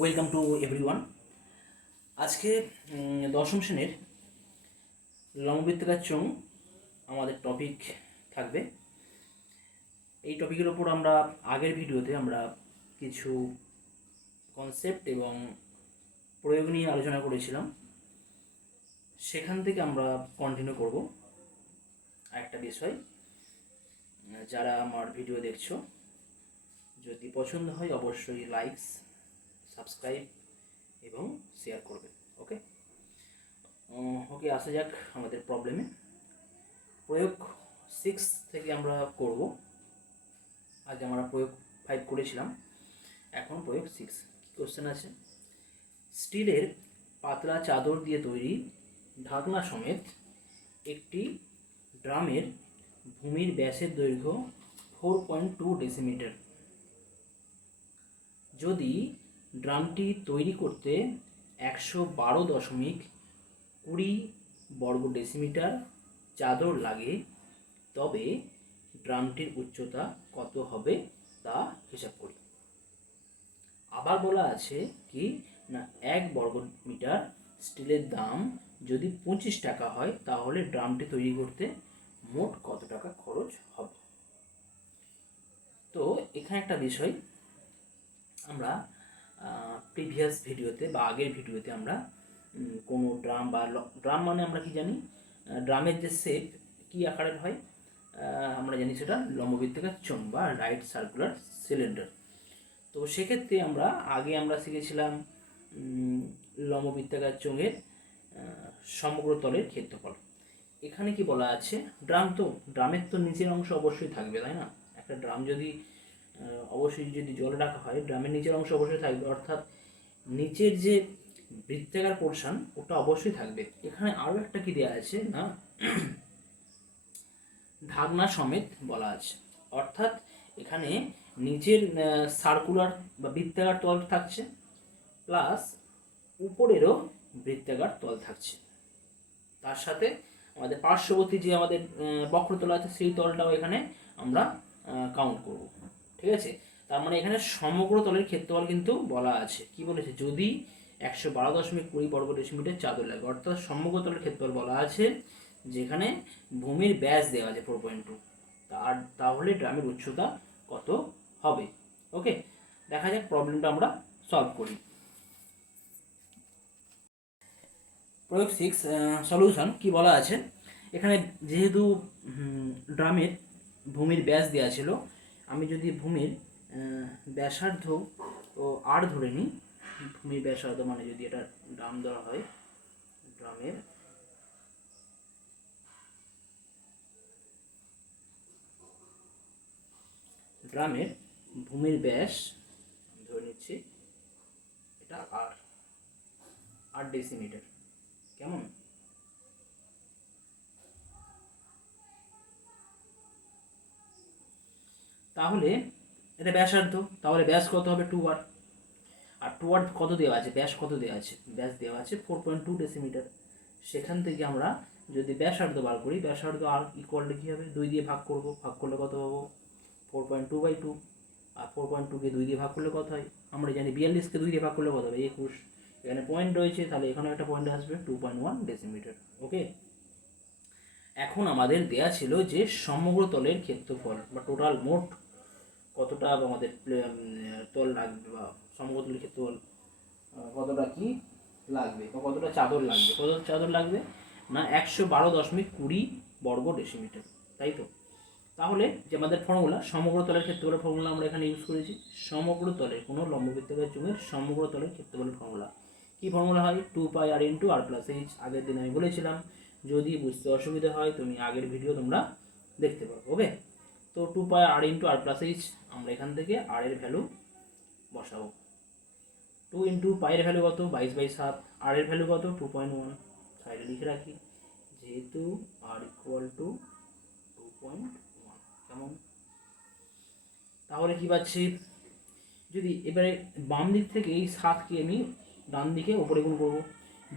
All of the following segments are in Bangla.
Welcome to everyone. আজকে দশম শ্রেণীর লম্ববৃত্তাকার চোঙ আমাদের টপিক থাকবে। এই টপিকের ওপর আমরা আগের ভিডিওতে আমরা কিছু কনসেপ্ট এবং প্রয়োগ নিয়ে আলোচনা করেছিলাম। সেখান থেকে আমরা কন্টিনিউ করব একটা বিষয়। যারা আমার ভিডিও দেখছো, যদি পছন্দ হয় অবশ্যই লাইকস, সাবস্ক্রাইব এবং শেয়ার করবে। ওকে আসা যাক আমাদের প্রবলেমে। প্রয়োগ 6 থেকে আমরা করব। আজ আমরা প্রয়োগ 5 করেছিলাম, এখন প্রয়োগ 6। কোশ্চেন আছে, স্টিলের পাতলা চাদর দিয়ে তৈরি ঢাকনা সমেত একটি ড্রামের ভূমির ব্যাসের দৈর্ঘ্য 4.2 ডেসিমিটার। যদি ড্রামটি তৈরি করতে 112.20 বর্গ ডেসিমিটার চাদর লাগে, তবে ড্রামটির উচ্চতা কত হবে তা হিসাব করি। আবার বলা আছে কি না, 1 বর্গ মিটার স্টিলের দাম যদি 25 টাকা হয়, তাহলে ড্রামটি তৈরি করতে মোট কত টাকা খরচ হবে। তো এখানে একটা বিষয়, আমরা প্রিভিয়াস ভিডিওতে বা আগের ভিডিওতে আমরা কোনো ড্রাম বা ড্রাম মানে আমরা কি জানি, ড্রামের যে শেপ কী আকারের হয় আমরা জানি, সেটা লম্ববৃত্তাকার চোঙ বা রাইট সার্কুলার সিলিন্ডার। তো সেক্ষেত্রে আমরা শিখেছিলাম লম্ববৃত্তাকার চোঙের সমগ্র তলের ক্ষেত্রফল। এখানে কি বলা আছে, ড্রামের তো নিচের অংশ অবশ্যই থাকবে, তাই না? একটা ড্রাম যদি অবশ্যই যদি জলে রাখা হয়, ড্রামের নিচের অংশ অবশ্যই থাকবে, অর্থাৎ নিচের যে বৃত্তাকার পোর্শন ওটা অবশ্যই থাকবে। এখানে আরও একটা কি দেওয়া আছে না, ঢাকনা সমেত বলা আছে, অর্থাৎ এখানে নিচের সার্কুলার বা বৃত্তাকার তল থাকছে, প্লাস উপরেরও বৃত্তাকার তল থাকছে। তার সাথে আমাদের পার্শ্ববর্তী যে আমাদের বক্রতল আছে, সেই তলটাও এখানে আমরা কাউন্ট করব। ঠিক আছে, তার মানে এখানে সমগ্র তলের ক্ষেত্রফল কিন্তু বলা আছে। কি বলেছে, যদি 112.20 বর্গ ডেসিমিটার চাদর লাগে, অর্থাৎ সমগ্র তলের ক্ষেত্রফল বলা আছে, যেখানে ভূমির ব্যাস দেওয়া আছে 4.2, তাহলে ড্রামের উচ্চতা কত হবে। ওকে, দেখা যাক প্রবলেমটা আমরা সলভ করি। প্রয়োগ 6 সলিউশন কি বলা আছে, এখানে যেহেতু ড্রামের ভূমির ব্যাস দেওয়া ছিল, আমি যদি ভূমির ব্যাসার্ধ ও আর ধরে নিই, ভূমির ব্যাসার্ধ মানে যদি এটা ড্রাম ধরা হয়, ড্রামের ভূমির ব্যাস ধরে নিচ্ছি, এটা 8 ডেসিমিটার। কেমন? তাহলে এটা ব্যাসার্ধ, তাহলে ব্যাস কত হবে 2r। আর 2r কত দেওয়া আছে, ব্যাস কত দেওয়া আছে, ব্যাস দেওয়া আছে 4.2 ডেসিমিটার। সেখান থেকে আমরা যদি ব্যাসার্ধ বার করি, ব্যাসার্ধ আর ইকুয়াল টু কী হবে, 2 দিয়ে ভাগ করব, ভাগ করলে কত পাবো 4.2/2। আর 4.2কে 2 দিয়ে ভাগ করলে কত হয়, আমরা জানি 42কে 2 দিয়ে ভাগ করলে কত হবে 21। এখানে পয়েন্ট রয়েছে, তাহলে এখানে একটা পয়েন্ট আসবে 2.1 ডেসিমিটার। ওকে, এখন আমাদের দেয়া ছিল যে সমগ্র তলের ক্ষেত্রফল বা টোটাল মোট কতটা আমাদের তল লাগবে, বা সমগ্র তলের ক্ষেত্রফল কতটা কি লাগবে, বা কতটা চাদর লাগবে। কত চাদর লাগবে না, 112.20 বর্গ ডেসিমিটার, তাই তো? তাহলে যে আমাদের ফর্মুলা, সমগ্র তলের ক্ষেত্রফলের ফর্মুলা আমরা এখানে ইউজ করেছি। সমগ্র তলের কোনো লম্ববৃত্তাকার চোঙের সমগ্র তলের ক্ষেত্রফলের ফর্মুলা কি ফর্মুলা হয়, 2πr × r+h। আগের দিন আমি বলেছিলাম, যদি বুঝতে অসুবিধা হয় তুমি আগের ভিডিও তোমরা দেখতে পারো। ওকে, তো 2πr × r+h, আমরা এখান থেকে r এর ভ্যালু বসাবো। 2 × π এর ভ্যালু কত, 22/7। r এর ভ্যালু কত, 2.1। সাইডে লিখে রাখি, যেহেতু r = 2.1। কেমন? তাহলে কি পাচ্ছি, যদি এবারে বাম দিক থেকে এই 7কে আমি ডান দিকে ওপরে গুণ করবো,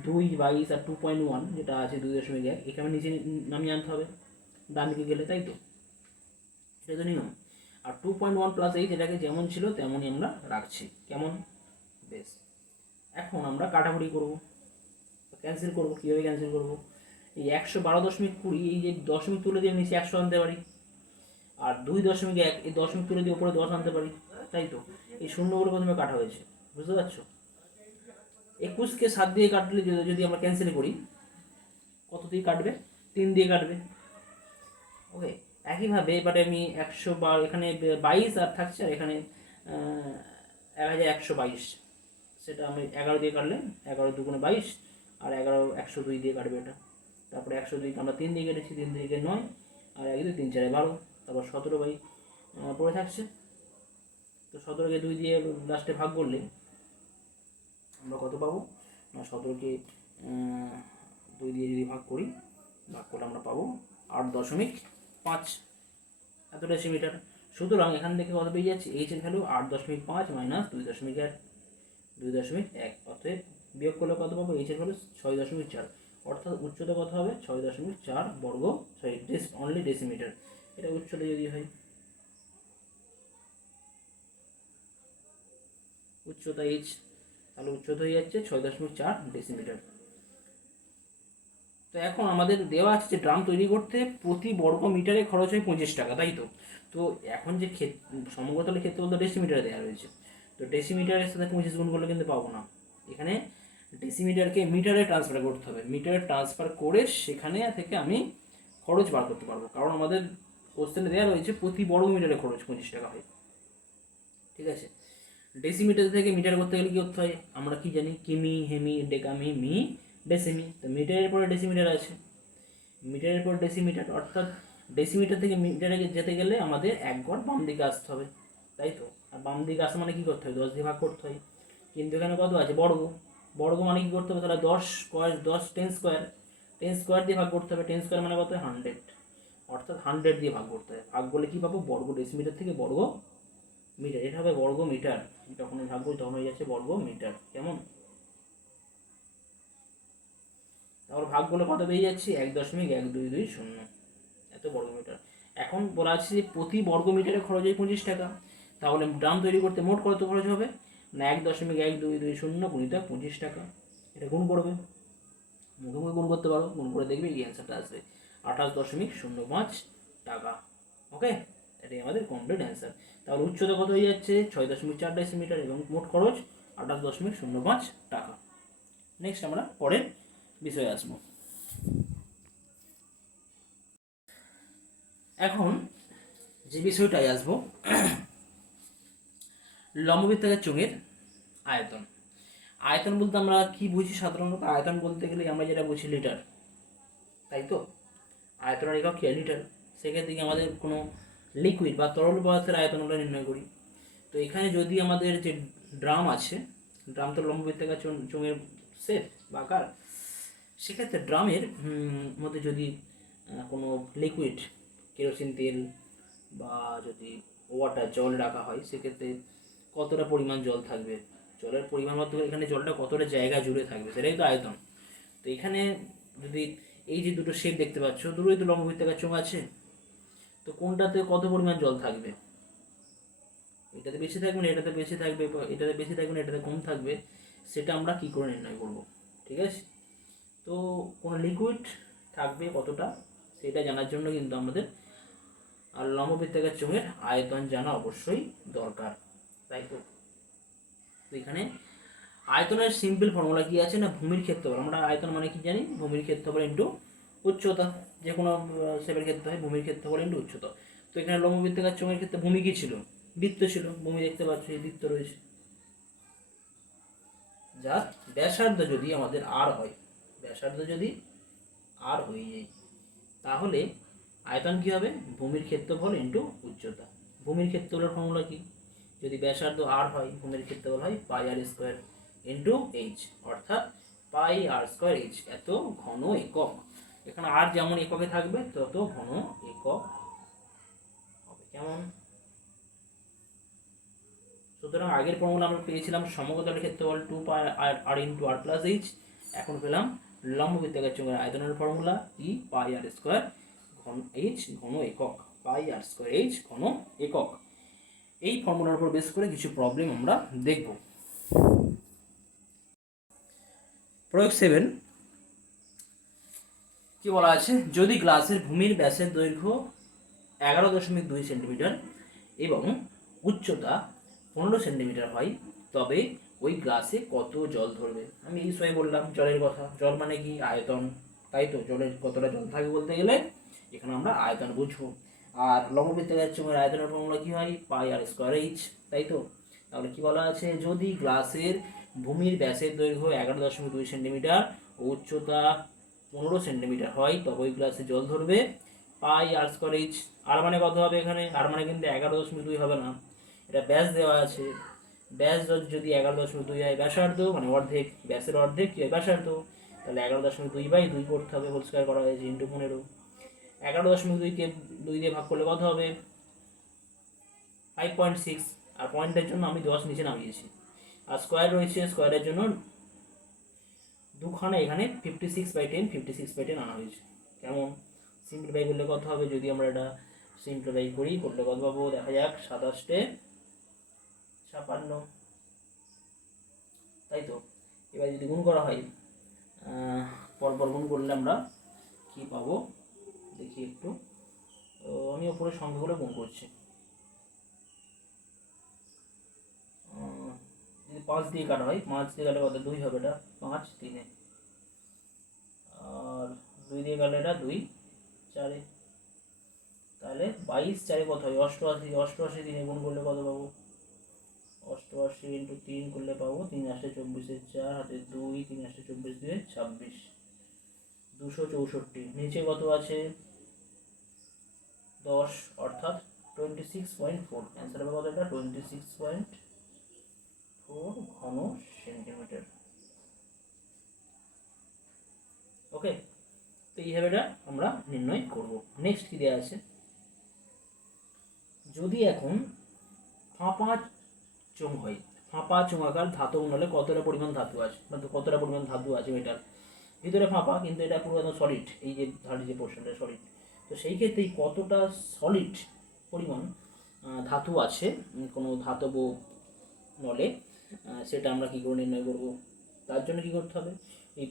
2 22 আর 2.1 যেটা আছে 2.1, এখানে নিচে নামিয়ে আনতে হবে ডান দিকে গেলে, তাই তো? সেটা তো নিয়ম। আর 2.1 + 8 এটাকে যেমন ছিল তেমনই আমরা রাখছি। কেমন? বেশ, এখন আমরা কাটাকুটি করবো, ক্যান্সেল করবো। কীভাবে ক্যান্সেল করবো? এই 112.20 এই যে দশমিক তুলে দিয়ে নিচে 100 আনতে পারি, আর 2.1 এই দশমিক তুলে দিয়ে উপরে 10 আনতে পারি, তাই তো? এই শূন্যগুলো প্রথমে কাটা হয়েছে, বুঝতে পারছো? 21কে 7 দিয়ে কাটলে যদি আমরা ক্যান্সেল করি, কত দিয়ে কাটবে? 3 দিয়ে কাটবে। ওকে, একইভাবে এবারে আমি 112 এখানে 22 আর থাকছে, আর এখানে 1122, সেটা আমি 11 দিয়ে কাটলে 11 দুগুণে 22, আর 11 102 দিয়ে কাটবে এটা। তারপরে 102 আমরা 3 দিয়ে কেটেছি, 3 দিয়ে 9, আর 1 2 3 4 12, তারপর 17 পড়ে থাকছে। তো 17কে 2 দিয়ে লাস্টে ভাগ করলে আমরা কত পাবো না? 17কে 2 দিয়ে যদি ভাগ করলে আমরা পাবো 8.5 এত ডেসিমিটার। সুতরাং এখান থেকে কত পেয়ে যাচ্ছি? এইচ এর ভ্যালু 8.5 মাইনাস 2.1, অর্থাৎ বিয়োগ করলে কত পাবো? এইচ এর ভ্যালু 6.4, অর্থাৎ উচ্চতা কত হবে? 6.4 বর্গ, সরি অনলি ডেসিমিটার। এটা উচ্চতা যদি হয়, উচ্চতা এইচ, তাহলে উচ্চতা হয়ে যাচ্ছে 6.4 ডেসিমিটার। তো এখন আমাদের দেওয়া আছে যে ড্রাম তৈরি করতে প্রতি বর্গ মিটারে খরচ হয় 25 টাকা, তাই তো? তো এখন যে সমগ্রতলের ক্ষেত্রে বলতে ডেসিমিটারে দেওয়া রয়েছে, তো ডেসিমিটারের সাথে 25 গুণ করলে কিন্তু পাবো না। এখানে ডেসিমিটারকে মিটারে ট্রান্সফার করতে হবে, মিটারে ট্রান্সফার করে সেখানে থেকে আমি খরচ বার করতে পারবো, কারণ আমাদের কোশ্চেনে দেওয়া রয়েছে প্রতি বর্গ মিটারে খরচ 25 টাকা হয়। ঠিক আছে, ডেসিমিটার থেকে মিটার করতে গেলে কী করতে হয়? আমরা কি জানি? কিমি, হেমি, ডেকামি, মি, ডেসিমি। তো মিটারের পরে ডেসিমিটার আছে, মিটারের পর ডেসিমিটার, অর্থাৎ ডেসিমিটার থেকে মিটারে যেতে গেলে আমাদের এক গড় বাম দিকে আসতে হবে, তাই তো? আর বাম দিকে আসা মানে কী করতে হয়? 10 দিয়ে ভাগ করতে হয়। কিন্তু এখানে কত আছে? বর্গ, বর্গ মানে কী করতে হবে? তাহলে 10 স্কোয়ার, 10 10 স্কোয়ার দিয়ে ভাগ করতে হবে। 10 স্কোয়ার মানে কত? 100, অর্থাৎ 100 দিয়ে ভাগ করতে হবে। ভাগ করলে কী পাবো? বর্গ ডেসিমিটার থেকে বর্গ মিটার, এটা হবে বর্গ মিটার। যখন ভাগ করি তখন হয়ে যাচ্ছে বর্গ মিটার। কেমন? তারপর ভাগ করলে কত পেয়ে যাচ্ছি? 1.1220, এত বর্গ মিটার। এখন বলা আছে যে প্রতি বর্গ মিটারে খরচ হয় 25 টাকা, তাহলে ড্রাম তৈরি করতে মোট কত খরচ হবে না? 1.1220 গুণিত 25 টাকা। এটা গুণ করবে, মুখে মুখে গুণ করতে পারো, গুণ করে দেখবে এই অ্যান্সারটা আসবে 28.05 টাকা। ওকে, এটাই আমাদের কমপ্লিট অ্যান্সার। তাহলে উচ্চতা কত হয়ে যাচ্ছে? 6.4 ডেসিমিটার এবং মোট খরচ 28.05 টাকা। নেক্সট আমরা পরের বিষয়ে আসবো। এখন যে বিষয়টায় আসবো, লম্ববৃত্তাকার চোঙের আয়তন। আয়তন বলতে আমরা কি বুঝি সাধারণত? আয়তন বলতে গেলে আমরা যেটা বুঝি লিটার, তাই তো? আয়তনের একক কি? লিটার। সেক্ষেত্রে আমাদের কোনো লিকুইড বা তরল পদার্থের আয়তন আমরা নির্ণয় করি। তো এখানে যদি আমাদের যে ড্রাম আছে, ড্রাম তো লম্ববৃত্তাকার চোঙের শেপ বা আকার, সেক্ষেত্রে ড্রামের মধ্যে যদি কোনো লিকুইড, কেরোসিন তেল বা যদি জল রাখা হয়, সেক্ষেত্রে কতটা পরিমাণ জল থাকবে, জলের পরিমাণ মতো এখানে জলটা কতটা জায়গা জুড়ে থাকবে, সেটাই তো আয়তন। তো এখানে যদি এই যে দুটো শেপ দেখতে পাচ্ছ, দুটোই তো লম্ববৃত্তাকার চোঙ আছে, তো কোনটাতে কত পরিমাণ জল থাকবে? এটাতে বেশি থাকবে না এটাতে বেশি থাকবে, বা এটাতে বেশি থাকবে না এটাতে কম থাকবে, সেটা আমরা কি করে নির্ণয় করব? ঠিক আছে, তো কোনো লিকুইড থাকবে কতটা, সেটা জানার জন্য কিন্তু আমাদের আর লম্ববৃত্তাকার চোঙের আয়তন জানা অবশ্যই দরকার, তাই তো? এখানে আয়তনের সিম্পল ফর্মুলা কি আছে না? ভূমির ক্ষেত্রফল। আমরা আয়তন মানে কি জানি? ভূমির ক্ষেত্রফল ইন্টু উচ্চতা। যে কোনো শেপের ক্ষেত্রে হয় ভূমির ক্ষেত্রফল ইন্টু উচ্চতা। তো এখানে লম্ববৃত্তাকার চোঙের ক্ষেত্রে ভূমি কি ছিল? বৃত্ত ছিল। ভূমি দেখতে পাচ্ছ, এই বৃত্ত রয়েছে, যার ব্যাসার্ধ যদি আমাদের আর হয়, ব্যাসার্ধ যদি আর হয়ে যায়, তাহলে আয়তন কি হবে? ভূমির ক্ষেত্রফল ইন্টু উচ্চতা। ভূমির ক্ষেত্রফলের ফর্মুলা কি? যদি ব্যাসার্ধ আর হয়, ভূমির ক্ষেত্রফল হয় পাই আর স্কোয়ার ইন্টু এইচ, অর্থাৎ পাই আর স্কোয়ার এইচ, এত ঘন একক। এখানে আর যেমন এককে থাকবে তত ঘন একক হবে। কেমন? সুতরাং আগের ফর্মুলা আমরা পেয়েছিলাম সমগ্রতলের ক্ষেত্রফল 2 পাই আর ইন্টু আর প্লাস এইচ, এখন পেলাম লম্ববৃত্তাকার চোঙের আয়তনের ফর্মুলা ই পাই আর স্কোয়ার ঘন এইচ ঘন একক, পাই আর স্কোয়ার এইচ ঘন একক। এই ফর্মুলার উপর বেস করে কিছু প্রবলেম আমরা দেখব। প্রয়োগ 7 কি বলা আছে, যদি গ্লাসের ভূমির ব্যাসের দৈর্ঘ্য 11.2 সেন্টিমিটার এবং উচ্চতা 15 সেন্টিমিটার হয়, তবে ওই গ্লাসে কত জল ধরবে। আমি এই সময় বললাম জলের কথা, জল মানে কি আয়তন, তাই তো, জলের কতটা জল থাকে বলতে গেলে এখানে আমরা আয়তন বুঝবো। আর লম্ববৃত্তাকার চোঙের আয়তনের ফর্মুলা কি হয়, পাই আর স্কোয়ার এইচ, তাই তো। তাহলে কি বলা আছে, যদি গ্লাসের ভূমির ব্যাসের দৈর্ঘ্য 11.2 সেন্টিমিটার ও উচ্চতা 15 সেন্টিমিটার হয়, তবে ওই গ্লাসে জল ধরবে পাই আর স্কোয়ার এইচ। আর মানে কত হবে এখানে, আর মানে কিন্তু 11.2 হবে না, এটা ব্যাস দেওয়া আছে। ব্যাস যদি 11.2 হয়, ব্যাসার্ধ মানে অর্ধেক, ব্যাসের অর্ধেক কি হয়, ব্যাসার্ধ। তাহলে 11.2/2 করতে হবে, হোল স্কোয়ার করা হয়েছে ইন্টু 15। 11.2কে 2 দিয়ে ভাগ করলে কত হবে, 5.6। আর পয়েন্টের জন্য আমি 10 নিচে নামিয়েছি। আর স্কোয়ার রয়েছে, স্কোয়ারের জন্য দুখানা এখানে 56/10, 56/10 আনা হয়েছে। কেমন, সিম্পলিফাই করলে কত হবে, যদি আমরা এটা সিম্পলিফাই করি, করলে কত পাবো, দেখা যাক, 27×56, তাই তো। এবার যদি গুণ করা হয়, পরপর গুণ করলে আমরা কি পাবো দেখি একটু। তো আমি ওপরে সংখ্যাগুলো গুণ করছি। যদি 5 দিয়ে কাটা হয়, 5 দিয়ে কাটলে কত, 2 হবে, এটা 5 3, আর 2 দিয়ে কাটলে এটা 2 4। তাহলে 22 4 কত হয়, 88। 88 3 গুণ করলে কত পাবো, 88 ইন্টু 3 করলে পাবো 3 8 24, 4 হাতে 2, 3 8 24 দিয়ে 26, 264। নিচে কত আছে, 10, অর্থাৎ 26.4। অ্যান্সার হবে কত, এটা 26.4 ঘন সেন্টিমিটার। ওকে, তো এইভাবে এটা আমরা নির্ণয় করব। নেক্সট কি দেওয়া আছে, যদি এখন ফাঁপা চোঙ হয়, ফাঁপা চোঙাকার ধাতব নলে কতটা পরিমাণ ধাতু আছে, মানে কতটা পরিমাণ ধাতু আছে এটার ভিতরে ফাঁপা, কিন্তু এটা পুরো একদম সলিড, এই যে ধারের যে পোর্শনটা সলিড। তো সেই ক্ষেত্রে কতটা সলিড পরিমাণ ধাতু আছে কোনো ধাতব নলে, সেটা আমরা কী করে নির্ণয় করব। তার জন্য কী করতে হবে, এই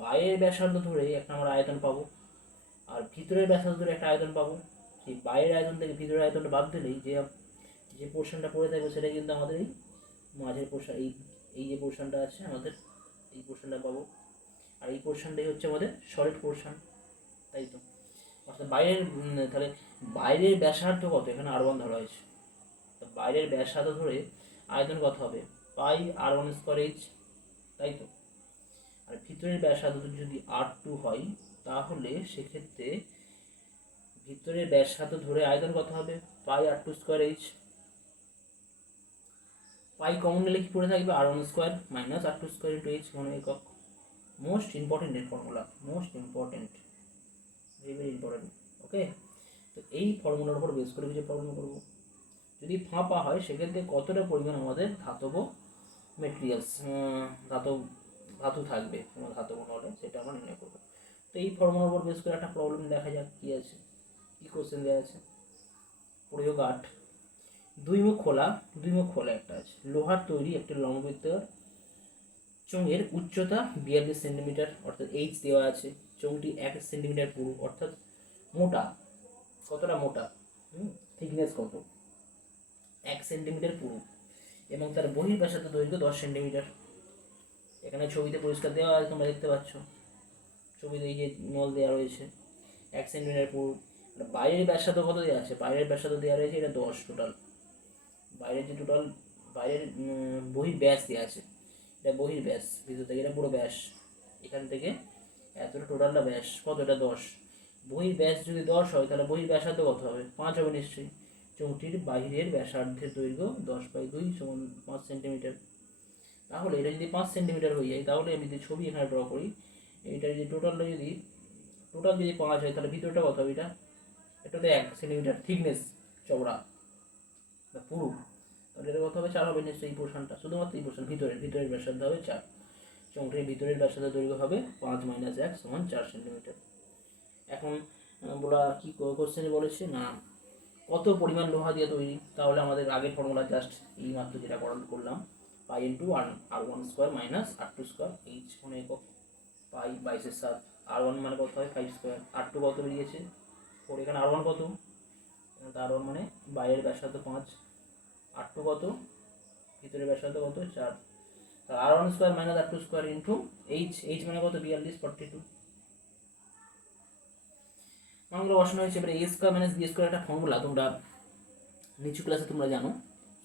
বাইরের ব্যাসার্ধ ধরে একটা আমরা আয়তন পাবো, আর ভিতরের ব্যাসার্ধ ধরে একটা আয়তন পাবো। সেই বাইরের আয়তন থেকে ভিতরের আয়তনটা বাদ দিলেই যে যে পোর্শনটা পড়ে থাকবে সেটা কিন্তু আমাদের এই মাঝের পোর্শন, এই যে পোর্শনটা আছে আমাদের, এই পোর্শনটা পাবো। আর এই পোর্শনটাই হচ্ছে আমাদের সলিড পোর্শন, তাই তো। অর্থাৎ বাইরের তাহলে বাইরের ব্যাসার্ধ কত, এখানে R1 ধরা হয়েছে, তো বাইরের ব্যাসার্ধ ধরে আয়তন কত হবে, পাই R1²H, তাই তো। আর ভিতরের ব্যাসার্ধ যদি R2 হয়, তাহলে সেক্ষেত্রে ভিতরের ব্যাসার্ধ ধরে আয়তন কত হবে, পাই R2²H। পাই কমন নিলে কি পড়ে থাকবে, R1² minus R2² into H ঘন একক। মোস্ট ইম্পর্টেন্ট এর formula, most important, very very important. Okay, তো এই ফর্মুলার উপর বেস করে কিছু প্রবলেম করবো। যদি ফাঁপা হয় সেক্ষেত্রে কতটা পরিমাণ আমাদের ধাতব মেটেরিয়ালস, ধাতু থাকবে কোনো ধাতব নলে, সেটা আমরা নির্ণয় করবো। তো এই ফর্মুলার উপর বেস করে একটা প্রবলেম দেখা যাক কী আছে, কী কোশ্চেন দেওয়া আছে। প্রয়োগ 8, দুই মুখ খোলা একটা আছে, লোহার তৈরি একটি লম্ববৃত্তাকার চোঙের উচ্চতা 42 সেন্টিমিটার, অর্থাৎ এইচ দেওয়া আছে। চোঙটি 1 সেন্টিমিটার পুরু, অর্থাৎ মোটা, কতটা মোটা, থিকনেস কত, 1 সেন্টিমিটার পুরু, এবং তার বহির্ব্যাসার্ধ দৈর্ঘ্য 10 সেন্টিমিটার। এখানে ছবিতে পরিষ্কার দেওয়া আছে, তোমরা দেখতে পাচ্ছ ছবিতে এই যে নল দেওয়া রয়েছে 1 সেন্টিমিটার পুরু। বাইরের ব্যাসার্ধ কত দেওয়া আছে, বাইরের ব্যাসার্ধ দেওয়া রয়েছে এটা 10 টোটাল। বাইরের যে টোটাল বাইরের বহির ব্যাস দেওয়া আছে, এটা বহির ব্যাস, ভিতর থেকে এটা পুরো ব্যাস, এখান থেকে এতটা টোটালটা ব্যাস কত, এটা 10। বহির ব্যাস যদি 10 হয়, তাহলে বহির ব্যাসার্ধ কত হবে, 5 হবে নিশ্চয়ই। চোঙটির বাহিরের ব্যাসার্ধের দৈর্ঘ্য 10/2 সমান 5 সেন্টিমিটার। তাহলে এটা যদি 5 সেন্টিমিটার হয়ে যায়, তাহলে আমি যদি ছবি এখানে ড্র করি, এটা যদি টোটাল যদি 5 হয়, তাহলে ভিতরটা কত হবে, এটাতে 1 সেন্টিমিটার থিকনেস, চওড়া বা পুরু, তাহলে এটা কত হবে, 4 হবে নিশ্চয়ই। এই পোর্শনটা শুধুমাত্র এই পোর্শন, ভিতরের ব্যাসার্ধ হবে 4। চোঙটির ভিতরের ব্যাসার্ধ দৈর্ঘ্য হবে 5 - 1 সমান 4 সেন্টিমিটার। এখন বলা কি কোশ্চেনে বলেছে না কত পরিমাণ লোহা দিয়ে তৈরি, তাহলে আমাদের আগের ফর্মুলা জাস্ট এই মাত্র যেটা করলাম, পাই পাই ইন্টু আর1 স্কোয়ার মাইনাস আর2 স্কোয়ার, এইচ কোনো একক, পাই 22/7, আর1 মানে কত হয় 5 স্কোয়ার, আর2 কত বেরিয়েছে 4, এখানে আর1 কত, আর1 মানে বাইরের ব্যাসার্ধ 5, আর2 কত, ভিতরের ব্যাসার্ধ কত 4, আর1 স্কোয়ার মাইনাস আর2 স্কোয়ার ইন্টু এইচ মানে কত 42/42 মানগুলো বসানো হয়েছে। এবারে A square minus B square একটা ফর্মুলা তোমরা নিচু ক্লাসে তোমরা জানো,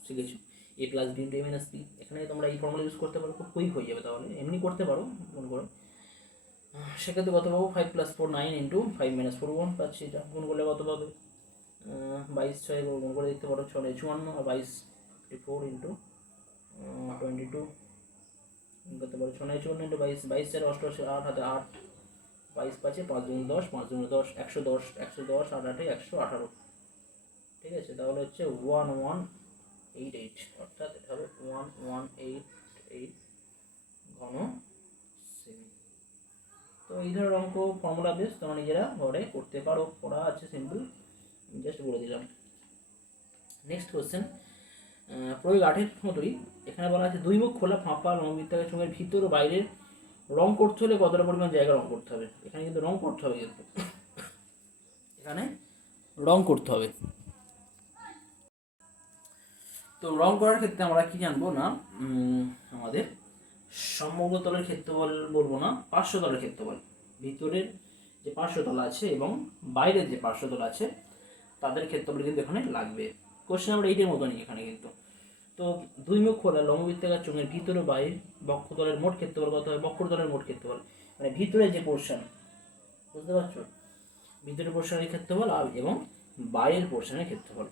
শিখেছো, A plus B into A minus B. এখানে তোমরা এই ফর্মুলা ইউজ করতে পারো, খুব কুইক হয়ে যাবে, তাহলে এমনি করতে পারো মনে করো। সেক্ষেত্রে কত পাবো 5 + 4 9 ইন্টু 5 - 4 1 পাচ্ছি, এটা গুণ করলে কত পাবে 22 6 গুণ করে দেখতে পারো 6 54 আর 22 54 ইন্টু 22 করতে পারো 6 54 ইন্টু 22 22 4 88 8 হাতে 8 22 পাচ্ছে 5 × 10 5 × 10 110 110 8 8 118, ঠিক আছে। তাহলে হচ্ছে 1188, অর্থাৎ এটা হবে 1188 ঘন সেমি। তো এই ধরনের অঙ্ক ফর্মুলা বেস তোমরা নিজেরা ঘরে করতে পারো, পড়া আছে সিম্পল, জাস্ট বলে দিলাম। নেক্সট কোশ্চেন, প্রয়োগ 8-এর মতোই এখানে বলা আছে দুই মুখ খোলা ফাঁপা লম্ববৃত্তাকার চোঙের ভিতর ও বাইরে রং করতে হলে কতটা পরিমাণ জায়গা রং করতে হবে। এখানে কিন্তু রং করতে হবে, কিন্তু এখানে রং করতে হবে। তো রং করার ক্ষেত্রে আমরা কি জানবো না, আমাদের সমগ্র তলের ক্ষেত্রফল বলবো না, পার্শ্বতলের ক্ষেত্রফল, ভিতরের যে পার্শ্বতল আছে এবং বাইরের যে পার্শ্বতল আছে তাদের ক্ষেত্রফল কিন্তু এখানে লাগবে। কোশ্চেন আমরা 8-এর মতনই এখানে কিন্তু। তো দুই মুখ খোলা লম্ববৃত্তাকার চোঙের ভিতরে ও বাইরে বক্ষতলের মোট ক্ষেত্রফল কত হয়, বক্ষতলের মোট ক্ষেত্রফল মানে ভিতরে যে পোর্শন, বুঝতে পারছো, ভিতরের পোর্শনের ক্ষেত্রফল আর এবং বাইরের পোর্শনের ক্ষেত্রফল।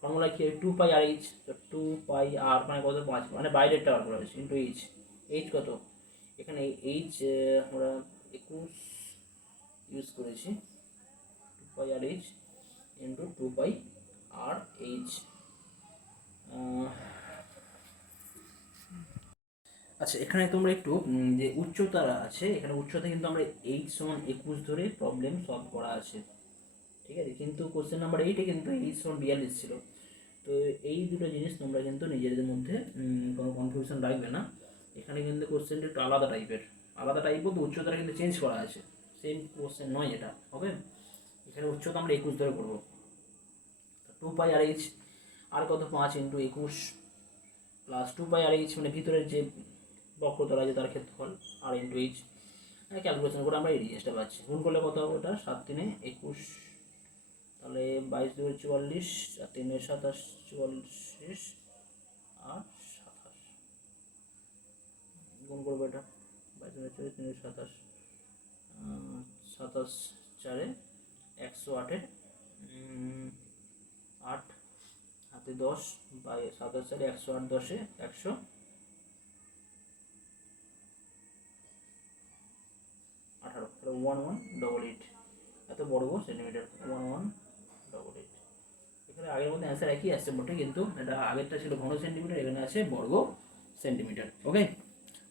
ফর্মুলা কি 2πr/h, তো 2πr মানে কত 5 মানে বাইরেরটা বার করা হয়েছে ইন্টু এইচ কত, এখানে এইচ আমরা 21 ইউজ করেছি, 2πr/h ইন্টু 2πr/h। আচ্ছা, এখানে তোমরা একটু যে উচ্চতা আছে, এখানে উচ্চতা কিন্তু আমরা এইচ সমান 21 ধরে প্রবলেম সলভ করা আছে, ঠিক আছে। কিন্তু কোশ্চেন নাম্বার 8-এ কিন্তু এইচ সমান 42 ছিল। তো এই দুটো জিনিস তোমরা কিন্তু নিজেদের মধ্যে কোনো কনফিউশন রাখবে না। এখানে কিন্তু কোশ্চেনটা একটু আলাদা টাইপ বলতে উচ্চতাটা কিন্তু চেঞ্জ করা আছে, সেম কোশ্চেন নয় এটা, ওকে। এখানে উচ্চতা আমরা 21 ধরে করবো, 2πr/h আর কত 5 × 21 প্লাস 2πr/h মানে ভিতরের যে বক্রতল আছে তার ক্ষেত্রফল আর ইন্টু এইচ, ক্যালকুলেশন করে আমরা এই জিনিসটা পাচ্ছি। গুণ করলে কত হবে ওটা 7 × 3 = 21, তাহলে 22 × 2 = 44 আর 3 × 7 = 44 আর 27, গুণ করবো এটা 22 × 4 3 × 27 27 4 108 8 হাতে 10 বাই 27 4 108 10 100 18, তাহলে 1188 এত বর্গ সেন্টিমিটার, 1188। এখানে আগের মধ্যে অ্যান্সার একই আসছে বটে, কিন্তু এটা আগেরটা ছিল ঘন সেন্টিমিটার, এখানে আছে বর্গ সেন্টিমিটার, ওকে।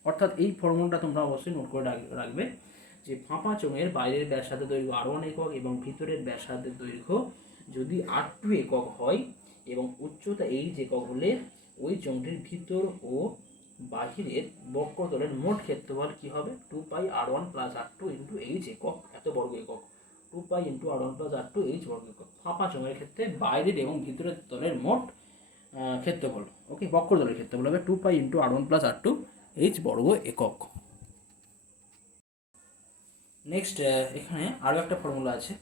অর্থাৎ এই ফর্মুলাটা তোমরা অবশ্যই নোট করে রাখবে যে ফাঁপা চোঙের বাইরের ব্যাসার্ধ দৈর্ঘ্য r1 একক এবং ভিতরের ব্যাসার্ধের দৈর্ঘ্য যদি r2 একক হয় এবং উচ্চতা h একক হলে ওই চোঙটির ভিতর ও বাহিরের বক্ষতলের মোট ক্ষেত্রফল কি হবে 2πr1 + r2 × h একক, এত বর্গ একক, 2π × r1 + r2 h বর্গ একক। ফাঁপা চোঙের ক্ষেত্রে বাইরের এবং ভিতরের তলের মোট ক্ষেত্রফল, ওকে, বক্ষতলের ক্ষেত্রফল হবে 2π × r1 + r2 h বর্গ একক। নেক্সট এখানে আরও একটা ফর্মুলা আছে,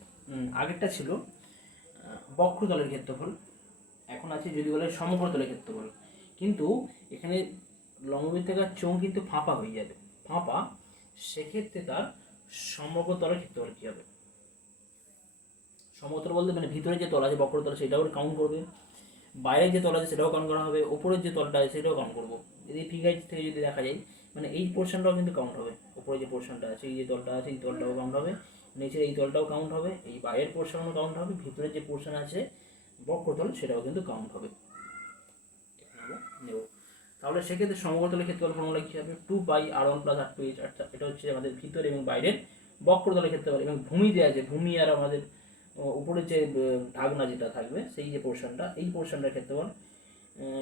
আগেরটা ছিল বক্ষতলের ক্ষেত্রফল, এখন আছে যদি বলে সমগ্র তলের ক্ষেত্রফল। কিন্তু এখানে লম্ববৃত্তাকার চোঙ কিন্তু ফাঁপা হয়ে যাবে, ফাঁপা, সেক্ষেত্রে তার সমগ্র তলের ক্ষেত্রফল কী হবে। সমগ্র তল বলতে মানে ভিতরে যে তল আছে বক্রতল সেটাও কাউন্ট করবে, বাইরের যে তল আছে সেটাও কাউন্ট করা হবে, ওপরের যে তলটা আছে সেটাও কাউন্ট করবো। যদি ফিগার থেকে যদি দেখা যায় মানে এই পোর্শনটাও কিন্তু কাউন্ট হবে, উপরে যে পোর্শনটা আছে এই যে তলটা আছে এই তলটাও কাউন্ট হবে, নিচের এই তলটাও কাউন্ট হবে, এই বাইরের পোর্শনও কাউন্ট হবে, ভিতরের যে পোর্শন আছে বক্রতল সেটাও কিন্তু কাউন্ট হবে, আমরা নেব। তাহলে সেক্ষেত্রে সমগ্রতলের ক্ষেত্রফল ফর্মুলা কী হবে 2πr1 + r2 h, অর্থাৎ এটা হচ্ছে আমাদের ভিতর এবং বাইরের বক্রতলের ক্ষেত্রফল। এবং ভূমি দেওয়া আছে, ভূমি আর আমাদের উপরে যে ঢাকনা যেটা থাকবে সেই যে পোর্শনটা, এই পোর্শনটার ক্ষেত্রফল,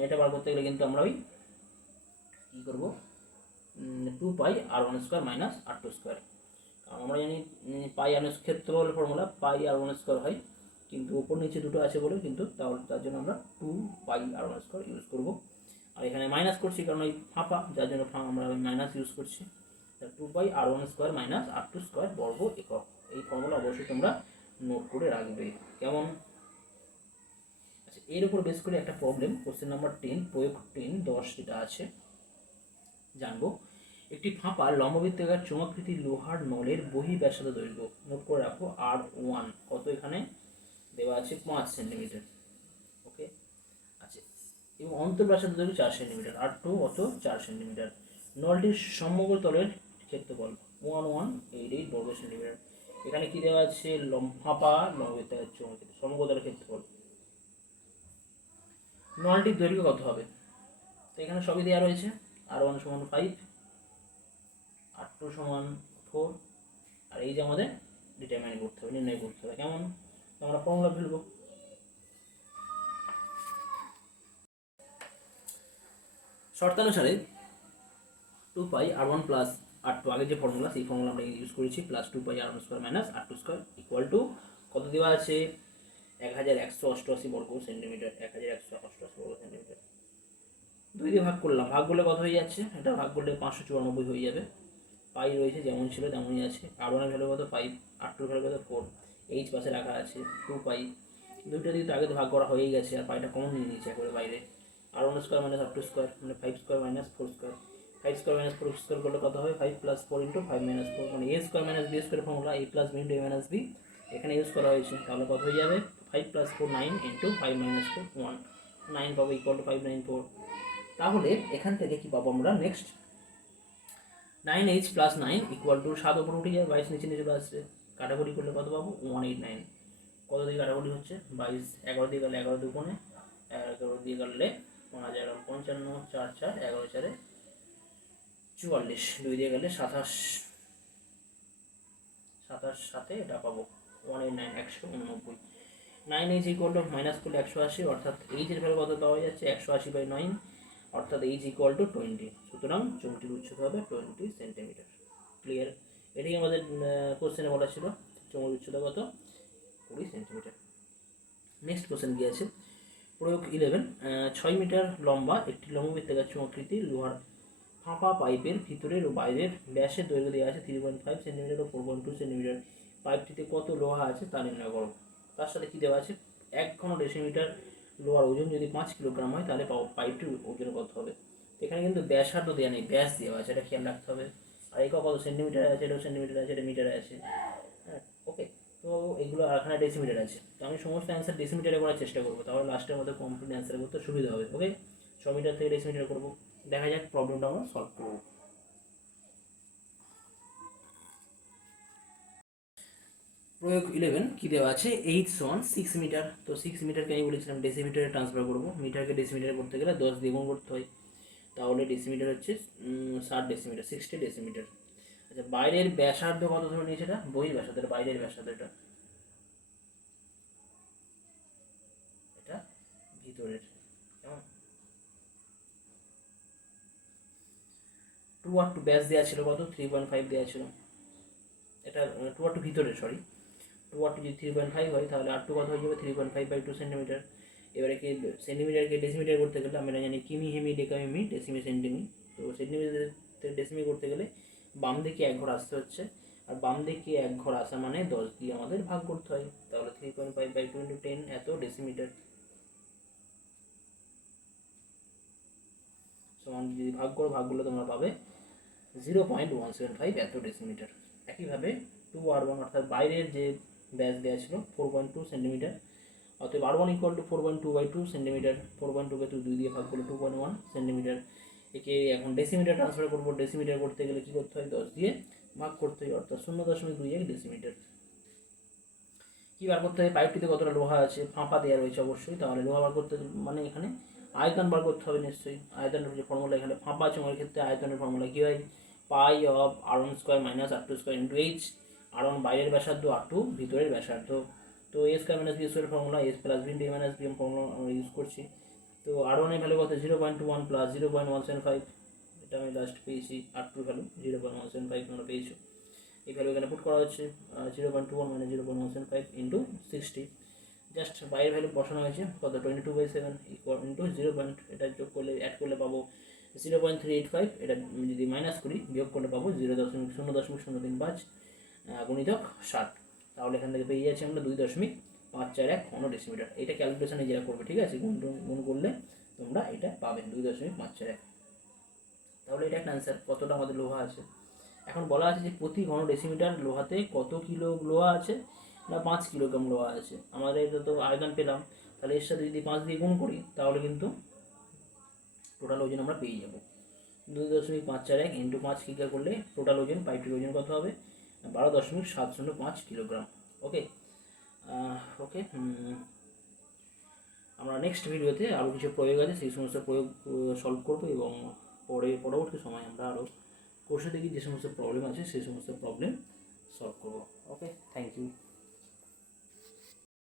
এটা বার করতে গেলে কিন্তু আমরা ওই করবো 2πr1² মাইনাস r2²। কারণ আমরা জানি পাই আর ক্ষেত্রফল ফর্মুলা পাই r1² হয়, কিন্তু ওপর নিচে দুটো আছে বলে কিন্তু তাহলে তার জন্য আমরা 2πr1² ইউজ করবো। আর এখানে মাইনাস করছি কারণ ওই ফাঁপা, যার জন্য আমরা মাইনাস ইউজ করছি। 2πr1² মাইনাস r2² বর্গ একক। এই ফর্মুলা অবশ্যই তোমরা নোট করে রাখবে। কেমন? আচ্ছা, এর উপর বেস করে একটা প্রবলেম, কোশ্চেন নাম্বার 10 প্রয়োগ 10 যেটা আছে জানবো। একটি ফাঁপা লম্ববৃত্তাকার চোঙাকৃতি লোহার নলের বহি ব্যাসার্ধ দৈর্ঘ্য নোট করে রাখো R1 কত, এখানে দেওয়া আছে 5 সেন্টিমিটার। ওকে, আচ্ছা, এবং অন্তর ব্যাসার্ধ দৈর্ঘ্য 4 সেন্টিমিটার। R2 কত? 4 সেন্টিমিটার। নলটির সমগ্র তলের ক্ষেত্রফল 1188 বর্গ সেন্টিমিটার। এখানে কি দেওয়া আছে? ফাঁপা লম্ববৃত্তাকার চোঙাকৃতি সমগ্র তলের ক্ষেত্রফল। নলটির দৈর্ঘ্য কত হবে? তো এখানে সবই দেওয়া রয়েছে। R1 সমান 5, R2 সমান 4, আর এই যে আমাদের ডিটারমাইন করতে হবে, নির্ণয় করতে হবে। কেমন? আমরা ফর্মুলা ফেলবো। শর্তানুসারে 2πr1 প্লাস R2, আগে যে ফর্মুলা সেই ফর্মুলা আমরা ইউজ করেছি, plus 2πr1² minus r2² equal to কত দেওয়া আছে? 1188 বর্গ সেন্টিমিটার। 1188 বর্গ সেন্টিমিটার। 2 দিয়ে ভাগ করলাম, ভাগ করলে কত হয়ে যাচ্ছে? এটা ভাগ করলে 594 হয়ে যাবে। পাই রয়েছে যেমন ছিল তেমনই আছে। R1 এর ভ্যালু কত? 5, R2 এর ভ্যালু কত? 4, এইচ পাশে রাখা আছে 2π। দুইটা দিয়ে তো আগে তো ভাগ করা হয়েই গেছে, আর পাইটা কমন নিয়ে নিয়েছে একবারে বাইরে। R1² মাইনাস r2² মানে 5² মাইনাস 4²। 5² মাইনাস 4² করলে কত হবে? 5 প্লাস 4 ইন্টু 5 মাইনাস 4 মানে a² minus b² formula, a plus b into a minus b এখানে ইউজ করা হয়েছে। তাহলে কত হয়ে যাবে? 5 প্লাস 4 9 ইন্টু 5 মাইনাস 4 1, 9 পাবো ইকুয়াল টু 594। তাহলে এখান থেকে কি পাবো আমরা? Next 9h plus 9 equal to 7 উপর উঠে যায়, 22 নিচে নিচে আসছে, কাটাকুটি করলে কত পাবো? 189। কত দিয়ে কাটাকুটি হচ্ছে? 22, 11 দিয়ে গেলে 11 দুগুণে, 11 দিয়ে গেলে 55, 4 4, 11 4 44, 2 দিয়ে গেলে 27, 27 সাথে এটা পাবো 189, 189। 9h ইকুয়াল টু মাইনাস করলে 180, অর্থাৎ এইচ এর ভ্যালু কত পাওয়া যাচ্ছে? 180/9, অর্থাৎ এইচ ইকুয়াল টু 20। সুতরাং চোঙটির উচ্চতা হবে 20 সেন্টিমিটার। ক্লিয়ার? এটাই আমাদের কোশ্চেনে বলা ছিল। চোঙের উচ্চতা কত? 20 সেন্টিমিটার। নেক্সট কোশ্চেন কি আছে? প্রয়োগ 11 6 মিটার লম্বা একটি লম্ববৃত্তাকার চোঙাকৃতি লোহার ফাঁপা পাইপের ভিতরের ও বাইরের ব্যাসের দৈর্ঘ্য দেওয়া আছে 3.5 সেন্টিমিটার ও 4.2 সেন্টিমিটার। পাইপটিতে কত লোহা আছে তা নির্ণয় করো। তার সাথে কি দেওয়া আছে? 1 ডেসিমিটার লোহার ওজন যদি 5 কিলোগ্রাম হয় তাহলে পাইপটির ওজন কত হবে? এখানে কিন্তু ব্যাসার্ধ দেওয়া নেই, ব্যাস দেওয়া আছে, এটা খেয়াল রাখতে হবে। আর একক কত? সেন্টিমিটার আছে, এটাও সেন্টিমিটার আছে, এটা মিটারে আছে। হ্যাঁ, ওকে। তো এইগুলো এখানে ডেসিমিটার আছে, তো আমি সমস্ত অ্যান্সার ডেসিমিটারে করার চেষ্টা করবো, তাহলে লাস্টের মধ্যে কমপ্লিট অ্যান্সার করতে সুবিধা হবে। ওকে, 6 মিটার থেকে ডেসিমিটার করবো। দেখা যাক প্রবলেমটা আমরা সলভ করবো। প্রয়োগ 11 কি দেওয়া আছে? h সমান 6 মিটার। তো 6 মিটারকে আমি বলেছিলাম ডেসিমিটারে ট্রান্সফার করবো। মিটারকে ডেসিমিটারে করতে গেলে 10 দিয়ে গুণ করতে হয়, তাহলে ডেসিমিটার হচ্ছে 60 ডেসিমিটার, 60 ডেসিমিটার। আচ্ছা, বাইরের ব্যাসার্ধ কত ধরে নিয়েছে? এটা বহি ব্যাসার্ধ, বাইরের ব্যাসার্ধ, এটা এটা ভিতরের। কেমন? 2r2 ব্যাস দেওয়া ছিল কত? 3.5 দেওয়া ছিল। এটা 2r2 ভিতরে, সরি, 2r2 যদি 3.5 হয় তাহলে r2 কত হয়ে যাবে? 3.5/2 সেন্টিমিটার। এবারে কি সেন্টিমিটারকে ডেসিমিটার করতে গেলে আমরা জানি কিমি, হেমি, ডেকা, মিমি, ডেসিমি, সেন্টিমি। তো সেন্টিমিটার থেকে ডেসিমি করতে গেলে বাম দিকে 1 ঘর আসতে হচ্ছে, আর বাম দিকে 1 ঘর আসা মানে 10 দিয়ে আমাদের ভাগ করতে হয়। তাহলে 3.5/2 × 10 এত ডেসিমিটার সমান, যদি ভাগ করলে তোমরা পাবে 0.175 এত ডেসিমিটার। একইভাবে 2r1 অর্থাৎ বাইরের যে ব্যাস দেওয়া ছিল 4.2 সেন্টিমিটার, অতএব r1 ইকুয়াল টু 4.2/2 সেন্টিমিটার। 4.2 কে 2 দিয়ে ভাগ করলে 2.1 সেন্টিমিটার। একে এখন ডেসিমিটার ট্রান্সফার করবো। ডেসিমিটার করতে গেলে কী করতে হয়? 10 দিয়ে ভাগ করতে হয়, অর্থাৎ 0.21 ডেসিমিটার। কী বার করতে হয়? পাইপটিতে কতটা লোহা আছে? ফাঁপা দেওয়া রয়েছে অবশ্যই, তাহলে লোহা বার করতে মানে এখানে আয়তন বার করতে হবে নিশ্চয়ই। আয়তনের যে ফর্মুলা, এখানে ফাঁপা চোঙের ক্ষেত্রে আয়তনের ফর্মুলা কী হয়? Pi of r1² minus r2² into H. r1 বাইরের ব্যাসার্ধ, r2 ভিতরের ব্যাসার্ধ। তো a² minus b² formula, s plus b into a minus b formula আমরা ইউজ করছি। তো r1 এর ভ্যালু কত? 0.21 প্লাস 0.175, এটা আমি লাস্ট পেয়েছি R2 ভ্যালু 0.175 তোমরা পেয়েছো। এই ভ্যালু এখানে পুট করা হচ্ছে 0.21 মানে 0.175 ইন্টু 60, জাস্ট বাইরের ভ্যালু বসানো হয়েছে কত 22/7 ইকুয়াল ইন্টু 0. এটা যোগ করলে অ্যাড করলে পাবো 0.385, এটা যদি মাইনাস করি বিয়োগ করলে পাবো 0.035 গুণিতক 60। তাহলে এখান থেকে পেয়ে যাচ্ছি আমরা 2.541 ঘন ডেসিমিটার। এটা ক্যালকুলেশন নিজেরা করবে, ঠিক আছে, গুণ করলে তোমরা এটা পাবেন 2.541। তাহলে এটা একটা অ্যান্সার কতটা আমাদের লোহা আছে। এখন বলা আছে যে প্রতি ঘন ডেসিমিটার লোহাতে কত কিলো লোহা আছে না 5 কিলোগ্রাম লোহা আছে। আমাদের এটা তো আয়তন পেলাম, তাহলে এর সাথে যদি 5 দিয়ে গুণ করি তাহলে কিন্তু টোটাল ওজন আমরা পেয়ে যাব। 2.541 ইন্টু 5 কিলো করলে টোটাল ওজন পাইপটির ওজন কত হবে 12.705 কিলোগ্রাম। ওকে ওকে আমরা নেক্সট ভিডিওতে আরও কিছু প্রয়োগ আছে সেই সমস্ত প্রয়োগ সলভ করবো, এবং পরবর্তী সময় আমরা আরও কোর্সে দেখি যে সমস্ত প্রবলেম আছে সেই সমস্ত প্রবলেম সলভ করবো। ওকে, থ্যাংক ইউ।